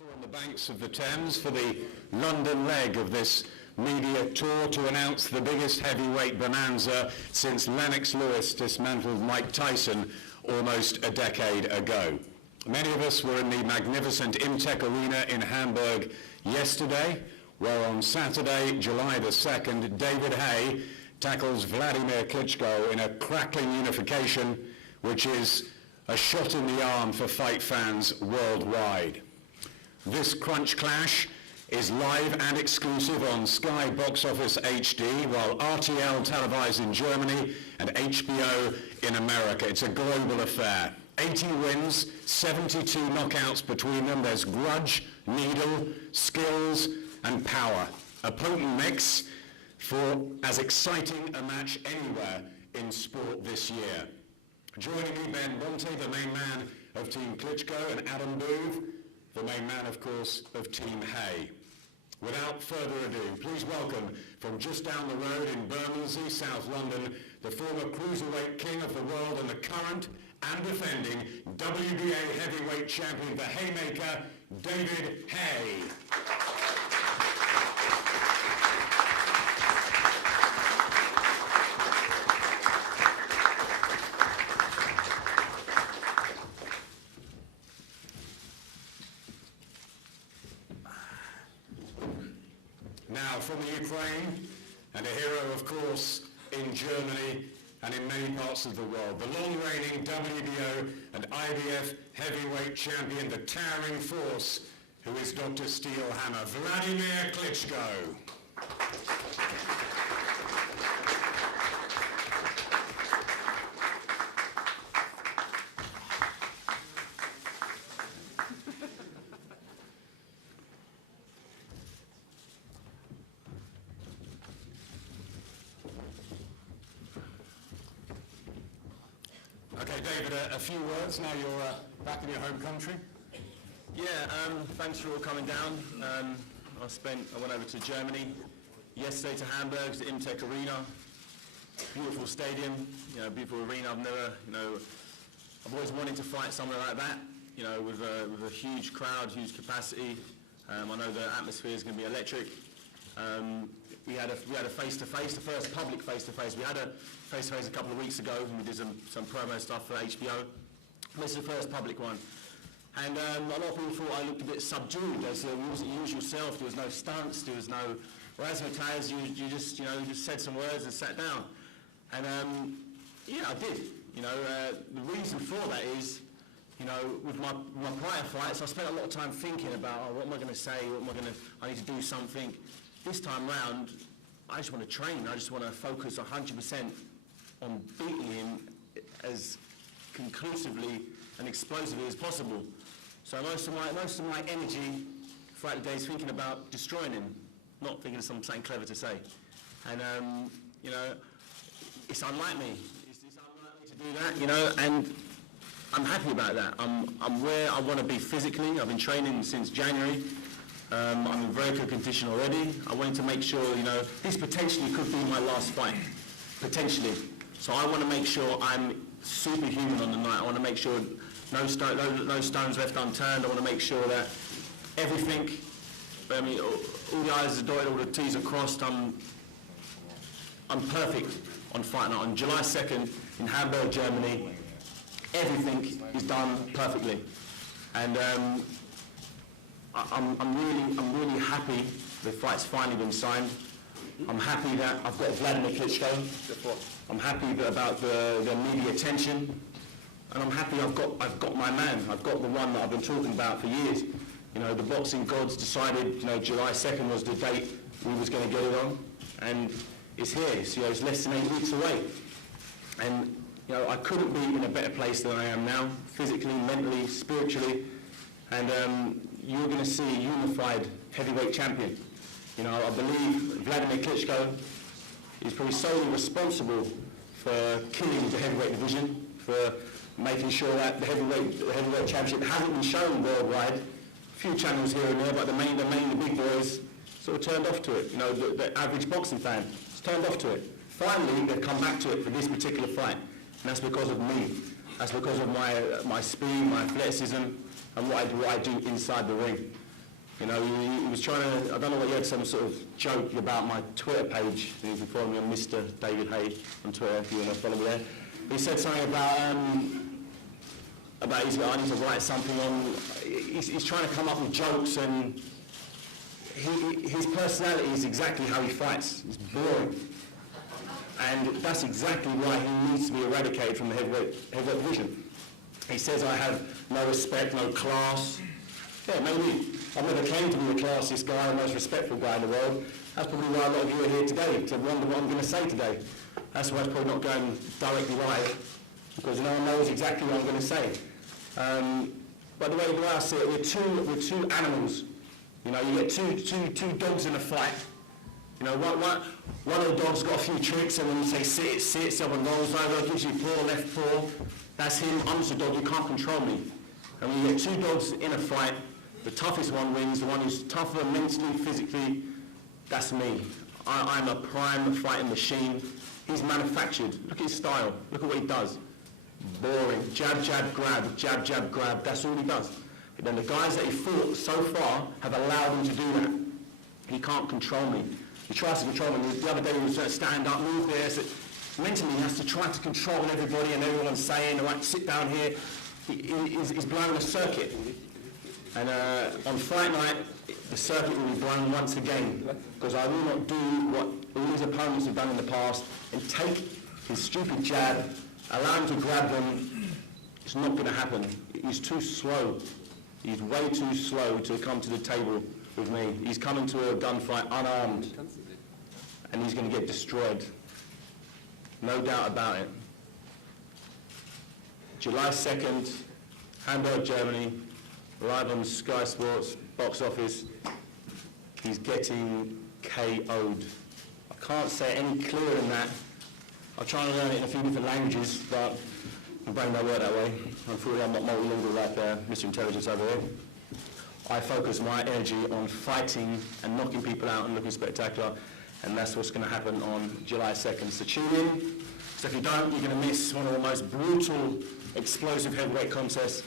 On the banks of the Thames for the London leg of this media tour to announce the biggest heavyweight bonanza since Lennox Lewis dismantled Mike Tyson almost a decade ago. Many of us were in the magnificent Imtech Arena in Hamburg yesterday, where on Saturday, July the 2nd, David Haye tackles Vladimir Klitschko in a crackling unification, which is a shot in the arm for fight fans worldwide. This crunch clash is live and exclusive on Sky Box Office HD, while RTL televised in Germany and HBO in America. It's a global affair. 80 wins, 72 knockouts between them. There's grudge, needle, skills and power. A potent mix for as exciting a match anywhere in sport this year. Joining me, Ben Monte, the main man of Team Klitschko, and Adam Booth, the main man, of course, of Team Haye. Without further ado, please welcome from just down the road in Bermondsey, South London, the former cruiserweight king of the world and the current and defending WBA heavyweight champion, the Haymaker, David Haye. Now from the Ukraine, and a hero of course in Germany and in many parts of the world, the long-reigning WBO and IBF heavyweight champion, the towering force, who is Dr. Steelhammer, Vladimir Klitschko. Okay, David, a few words. Now you're back in your home country. Yeah, thanks for all coming down. I went over to Germany yesterday to Hamburg, to the Imtech Arena. Beautiful stadium, beautiful arena. I've always wanted to fight somewhere like that, with a huge crowd, huge capacity. I know the atmosphere is going to be electric. We had a face-to-face, the first public face-to-face. We had a face-to-face a couple of weeks ago, and we did some promo stuff for HBO. This is the first public one. And a lot of people thought I looked a bit subdued. As you wasn't your usual self. There was no stunts. There was no razzmatazz. You just said some words and sat down. And yeah, I did. The reason for that is, with my prior fights, I spent a lot of time thinking about what am I going to say? I need to do something. This time round, I just want to train. I just want to focus 100% on beating him as conclusively and explosively as possible. So most of my energy throughout the day is thinking about destroying him, not thinking of something clever to say. And it's unlike me. It's unlike me to do that, and I'm happy about that. I'm where I want to be physically. I've been training since January. I'm in very good condition already. I wanted to make sure, this potentially could be my last fight, potentially. So I want to make sure I'm superhuman on the night. I want to make sure no stones left unturned. I want to make sure that everything, all the I's are dotted, all the T's are crossed. I'm perfect on fight night. On July 2nd in Hamburg, Germany, everything is done perfectly. And I'm really happy the fight's finally been signed. I'm happy that I've got Vladimir Klitschko. I'm happy about the media attention, and I'm happy I've got my man. I've got the one that I've been talking about for years. The boxing gods decided, July 2nd was the date we was going to get it on, and it's here. It's less than 8 weeks away, and I couldn't be in a better place than I am now, physically, mentally, spiritually, and you're going to see a unified heavyweight champion. I believe Vladimir Klitschko is probably solely responsible for killing the heavyweight division, for making sure that the heavyweight championship hasn't been shown worldwide. A few channels here and there, but the big boys sort of turned off to it. The average boxing fan has turned off to it. Finally, they've come back to it for this particular fight, and that's because of me. That's because of my speed, my athleticism, and what I do inside the ring. You know, he was trying to, I don't know what, he had some sort of joke about my Twitter page. You can follow me on Mr. David Haye on Twitter if you want to follow me there. He said something about I need to write something on, he's trying to come up with jokes, and his personality is exactly how he fights. It's boring. And that's exactly why he needs to be eradicated from the heavyweight division. He says I have no respect, no class. Yeah, maybe. I've never claimed to be the classiest guy, the most respectful guy in the world. That's probably why a lot of you are here today, to wonder what I'm going to say today. That's why it's probably not going directly right, because no one knows exactly what I'm going to say. But the way I see it, we're two animals. You know, you get two dogs in a fight. You know, one of the dogs got a few tricks, and when you say sit, someone rolls over, gives you paw, left paw. That's him. I'm just a dog. You can't control me. And when you get two dogs in a fight, the toughest one wins. The one who's tougher mentally, physically, that's me. I'm a prime fighting machine. He's manufactured. Look at his style. Look at what he does. Boring. Jab, jab, grab. Jab, jab, grab. That's all he does. And then the guys that he fought so far have allowed him to do that. He can't control me. He tries to control me. The other day he was trying to stand up, move there. So mentally he has to try to control everybody and everyone's saying, all right, sit down here. He's blowing a circuit. And on fight night, the circuit will be blown once again, because I will not do what all his opponents have done in the past and take his stupid jab, allow him to grab them. It's not going to happen. He's too slow. He's way too slow to come to the table with me. He's coming to a gunfight unarmed, and he's going to get destroyed. No doubt about it. July 2nd, Hamburg, Germany, live on Sky Sports, box office. He's getting KO'd. I can't say it any clearer than that. I'll try and learn it in a few different languages, but my brain don't work that way. Unfortunately, I'm not multilingual like Mr. Intelligence over here. I focus my energy on fighting and knocking people out and looking spectacular, and that's what's going to happen on July 2nd. So tune in. So if you don't, you're going to miss one of the most brutal, explosive heavyweight contests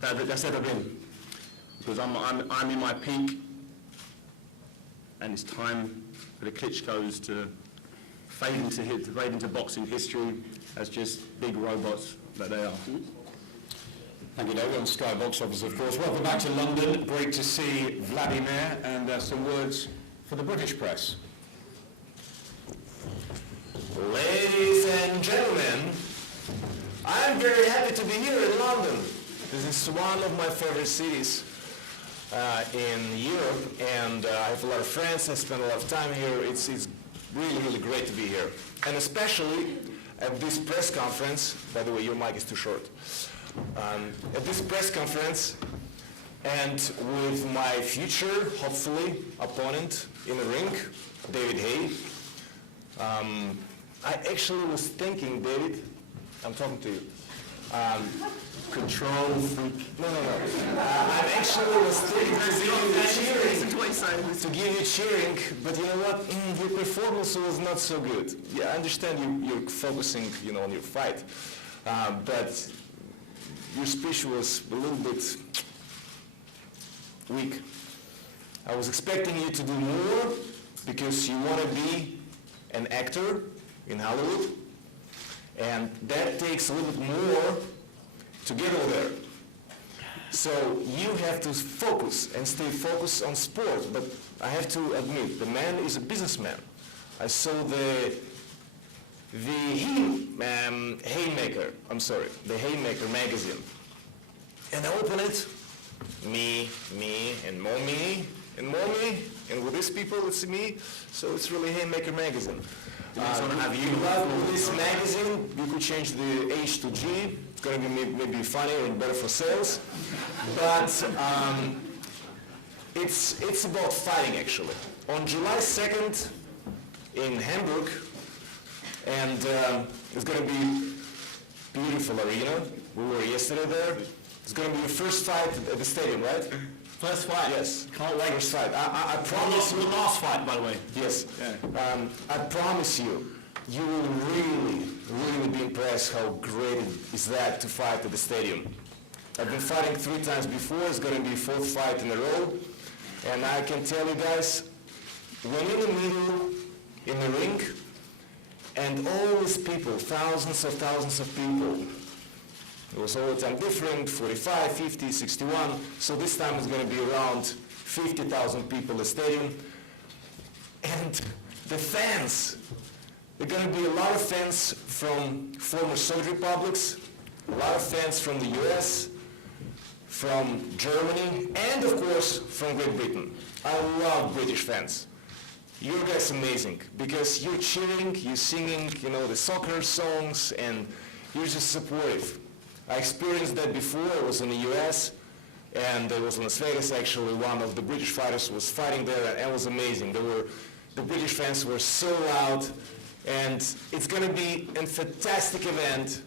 that's ever been. Because I'm in my peak, and it's time for the Klitschkos to fade into boxing history as just big robots that they are. Thank you, David. On Sky Box Office, of course. Welcome back to London. Great to see Vladimir, and some words for the British press. Ladies and gentlemen, I'm very happy to be here in London. This is one of my favorite cities in Europe, and I have a lot of friends. I spend a lot of time here. It's really, really great to be here. And especially at this press conference, by the way, your mic is too short. At this press conference, and with my future, hopefully, opponent in the ring, David Haye. I actually was thinking, David, I'm talking to you. Control freak. No. I actually was thinking to give you cheering, but you know what? Your performance was not so good. Yeah, I understand you're focusing, on your fight, but your speech was a little bit weak. I was expecting you to do more because you want to be an actor in Hollywood, and that takes a little bit more to get over there. So you have to focus and stay focused on sport, but I have to admit, the man is a businessman. I saw the Haymaker magazine, and I open it, me, and more me, and with these people it's me, so it's really Haymaker magazine. With this magazine, you could change the H to G. It's going to be maybe funnier and better for sales. But it's about fighting, actually. On July 2nd in Hamburg, and it's going to be beautiful arena. We were yesterday there. It's going to be your first fight at the stadium, right? First fight? Yes. Can't wait. First fight. I promise you. The last fight, by the way. Yes. Yeah. I promise you, you will really, really be impressed how great it is that to fight at the stadium. I've been fighting 3 times before. It's going to be 4th fight in a row. And I can tell you guys, when in the middle, in the ring, and all these people, thousands of people, it was all the time different, 45, 50, 61, so this time it's going to be around 50,000 people in the stadium. And the fans, there are going to be a lot of fans from former Soviet republics, a lot of fans from the US, from Germany, and of course from Great Britain. I love British fans. You guys are amazing because you're cheering, you're singing, you know, the soccer songs, and you're just supportive. I experienced that before. I was in the US, and it was in Las Vegas actually. One of the British fighters was fighting there, and it was amazing. The British fans were so loud, and it's going to be a fantastic event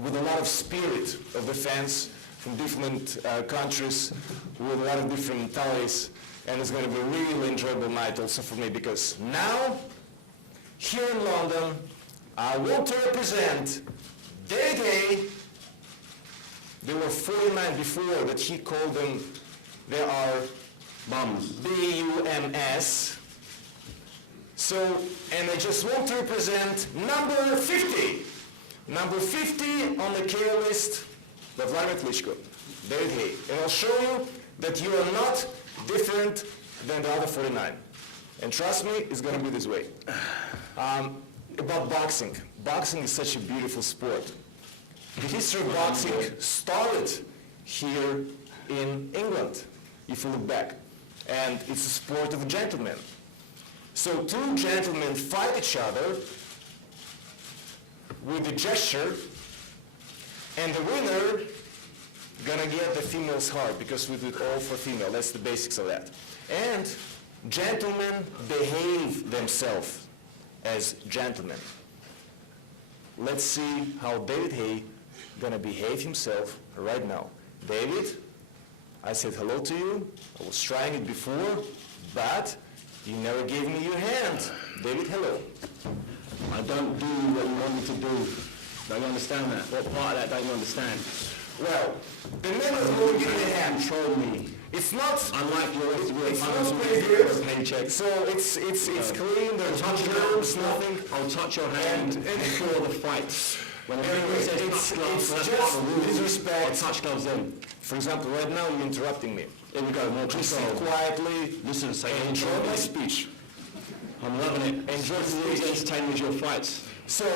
with a lot of spirit of the fans from different countries, with a lot of different mentalities, and it's going to be a really enjoyable night also for me, because now, here in London, I want to represent David Haye. There were 49 before, but he called them, they are Bums. B-U-M-S. So, and I just want to represent number 50. Number 50 on the KO list, the Vladimir Klitschko, David Haye. And I'll show you that you are not different than the other 49. And trust me, it's going to be this way. About boxing. Boxing is such a beautiful sport. The history of boxing started here in England, if you look back. And it's a sport of gentlemen. So two gentlemen fight each other with a gesture, and the winner gonna get the female's heart, because we do it all for female. That's the basics of that. And gentlemen behave themselves as gentlemen. Let's see how David Haye gonna behave himself right now. David, I said hello to you. I was trying it before, but you never gave me your hand. David, hello. I don't do what you want me to do. Don't you understand that? What part of that don't you understand? Well, the name of the Lord give me a hand. Control me. It's not. Unlike your It's not pretty good. paycheck. So it's clean. There's no germs, nothing. I'll touch your hand before the fight. When a referee says touch gloves, that's just part of the rules. disrespect. I'll touch gloves then. For example, right now you're interrupting me. Here we go, more Just control. sit quietly. Listen, say Enjoy my speech. I'm loving it. Enjoy the Please speech. entertain with your fights. So,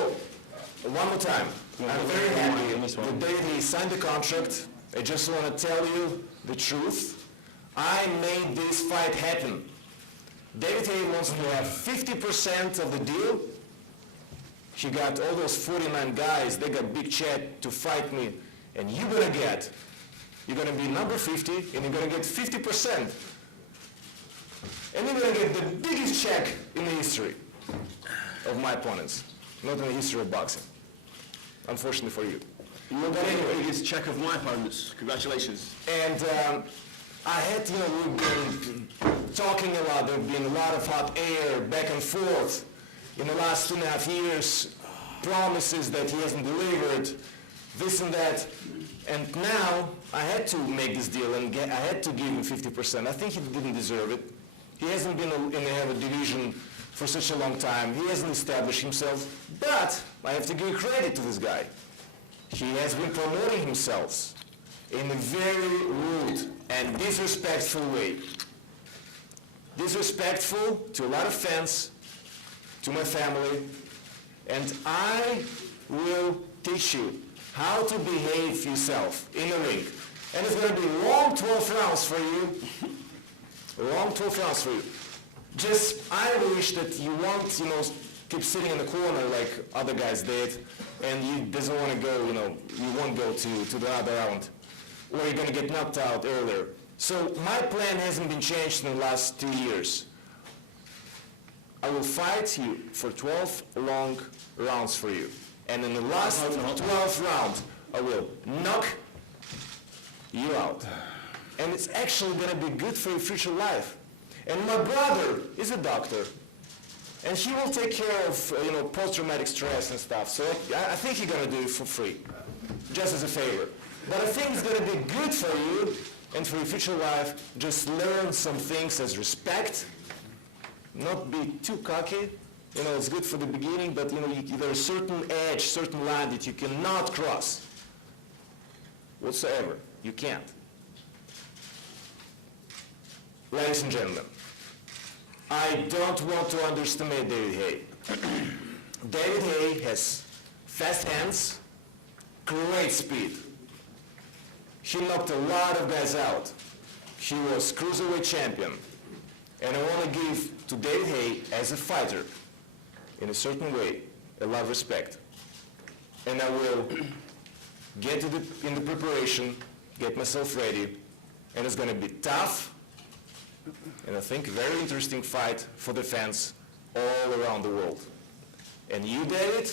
one more time. I'm very happy that David Haye signed the contract. I just want to tell you the truth. I made this fight happen. David Haye wants to have 50% of the deal. He got all those 49 guys, they got big check to fight me. And you're going to be number 50, and you're going to get 50%. And you're going to get the biggest check in the history of my opponents, not in the history of boxing. Unfortunately for you. You're getting the biggest check of my opponents. Congratulations. And I had, we've been talking a lot. There have been a lot of hot air back and forth in the last 2.5 years, promises that he hasn't delivered, this and that. And now I had to make this deal, and I had to give him 50%. I think he didn't deserve it. He hasn't been in the heavy division for such a long time. He hasn't established himself. But I have to give credit to this guy. He has been promoting himself in a very rude and disrespectful way. Disrespectful to a lot of fans, to my family, and I will teach you how to behave yourself in a ring. And it's going to be long 12 rounds for you. Long 12 rounds for you. Just, I wish that you won't, keep sitting in the corner like other guys did, and you doesn't want to go, you won't go to the other round, or you're going to get knocked out earlier. So my plan hasn't been changed in the last 2 years. I will fight you for 12 long rounds for you. And in the last 12th round, I will knock you out. And it's actually going to be good for your future life. And my brother is a doctor. And he will take care of, post-traumatic stress and stuff. So I think he's going to do it for free, just as a favor. But I think it's going to be good for you And for your future life, just learn some things as respect, not be too cocky. You know, it's good for the beginning, but you know, there's a certain edge, certain line that you cannot cross whatsoever. You can't. Ladies and gentlemen, I don't want to underestimate David Haye. David Haye has fast hands, great speed. He knocked a lot of guys out. He was cruiserweight champion. And I want to give to David Haye, as a fighter, in a certain way, a lot of respect. And I will get in the preparation, get myself ready, and it's going to be tough, and I think a very interesting fight for the fans all around the world. And you, David,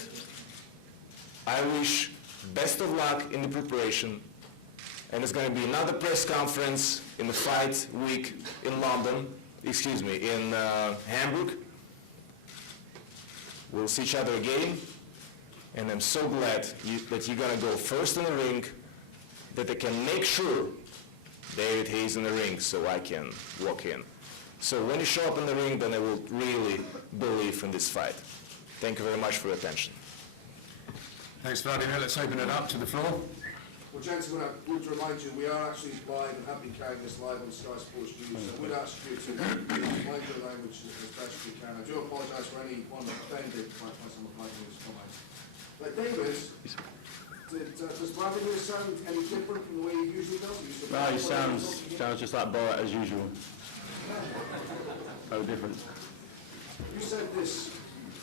I wish best of luck in the preparation, and it's going to be another press conference in the fight week in in Hamburg. We'll see each other again, and I'm so glad that you're going to go first in the ring, that I can make sure David Haye's in the ring so I can walk in. So when you show up in the ring, then I will really believe in this fight. Thank you very much for your attention. Thanks, Vladimir. Let's open it up to the floor. Well, gentlemen, I would remind you, we are actually live and have been carrying this live on Sky Sports News, so I would ask you to mind your language as best you can. I do apologise for anyone offended by some of Vladimir's comments. But David, does Vladimir sound any different from the way he usually does? No, he sounds just like Borat as usual. No difference. You said this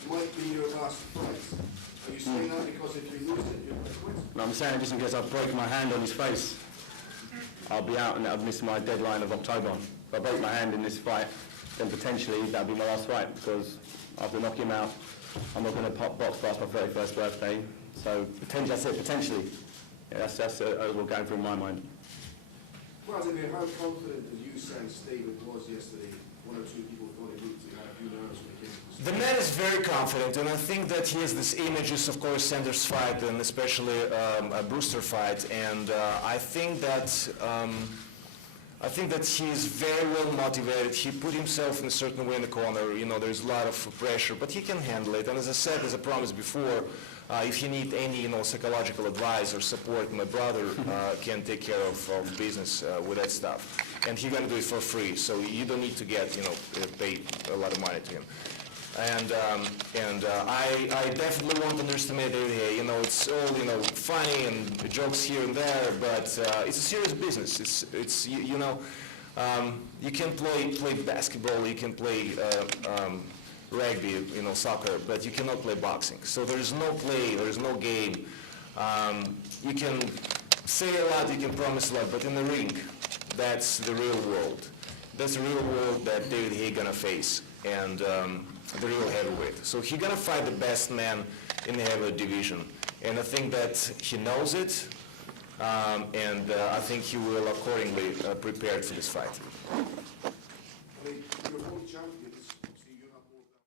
might be your last fight. Are you saying that because if you lose it, you're going to quit? No, I'm saying just in case I break my hand on his face, I'll be out and I'll miss my deadline of October. If I break my hand in this fight, then potentially that'll be my last fight, because after knocking him out, I'm not going to box past my 31st birthday. So potentially, I said potentially. Yeah, that's overall going through my mind. Vladimir, how confident did you sense David was yesterday? One or two people thought he had a few nerves when he came to the The man is very confident, and I think that he has these images, of course, Sanders fight, and especially a Brewster fight, and I think that he is very well motivated. He put himself in a certain way in the corner. You know, there's a lot of pressure, but he can handle it. And as I said, as I promised before, if you need any, psychological advice or support, my brother can take care of business with that stuff, and he's gonna do it for free. So you don't need to pay a lot of money to him. And I definitely won't underestimate David Haye. It's all funny and jokes here and there, but it's a serious business. It's you can play basketball, you can play rugby, soccer, but you cannot play boxing. So there is no play, there is no game. You can say a lot, you can promise a lot, but in the ring, that's the real world. That's the real world that David Haye gonna face, and the real heavyweight. So he's gonna fight the best man in the heavyweight division, and I think that he knows it, and I think he will accordingly prepare for this fight. I mean, you're both champions.